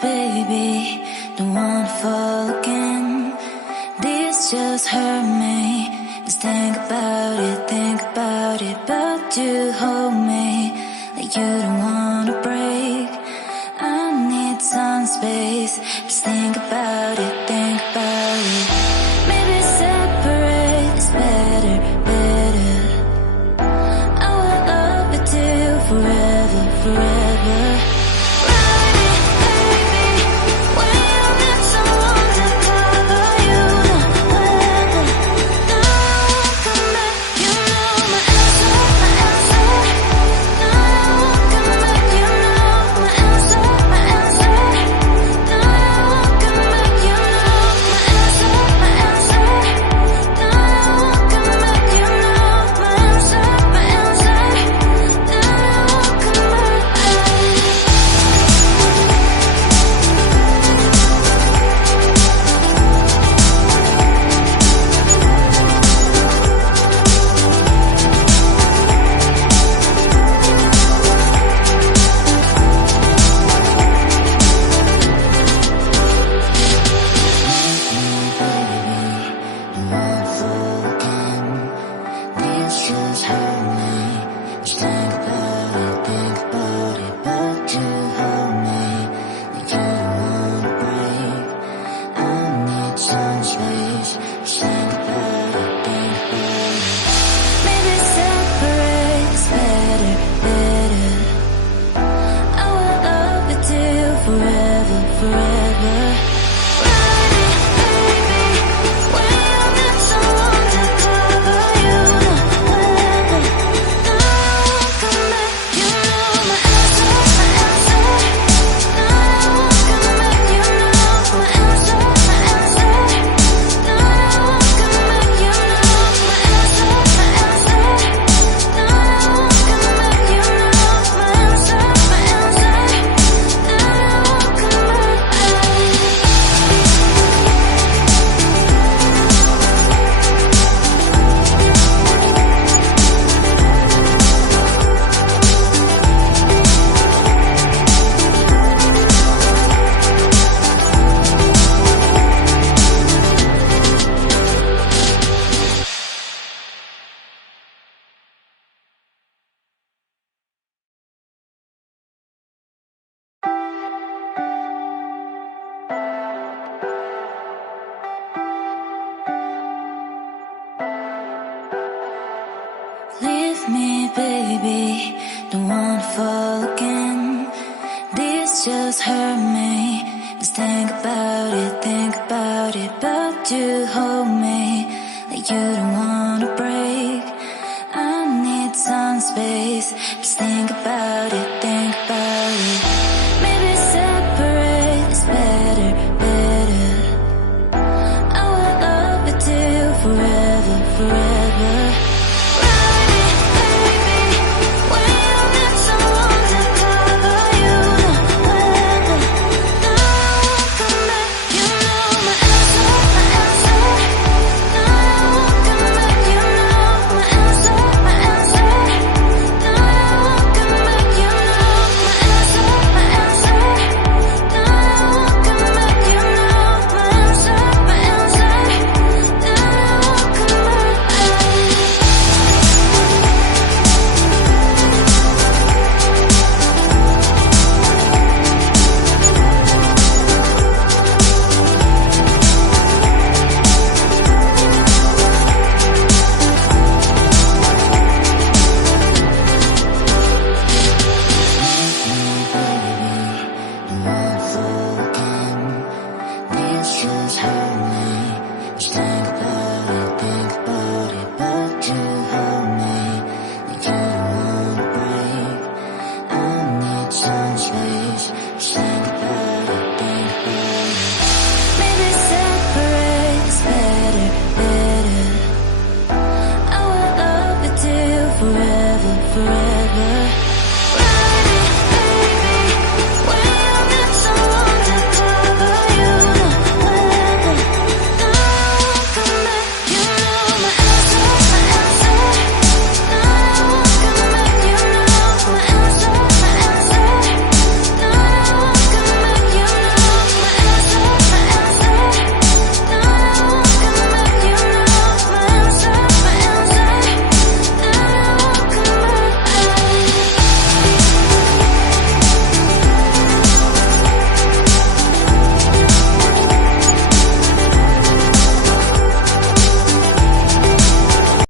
baby, don't wanna fall again. This just hurt me. Just think about it, but you hold me like you don't wanna break. I need some space. Just think about it, maybe separate is better, better. I will love you till forever, forever. Leave me, baby, don't wanna fall again. This just hurt me. Just think about it, but you hold me like you don't wanna break. I need some space. Just think about it, maybe separate is better, better. I will love you till forever, forever.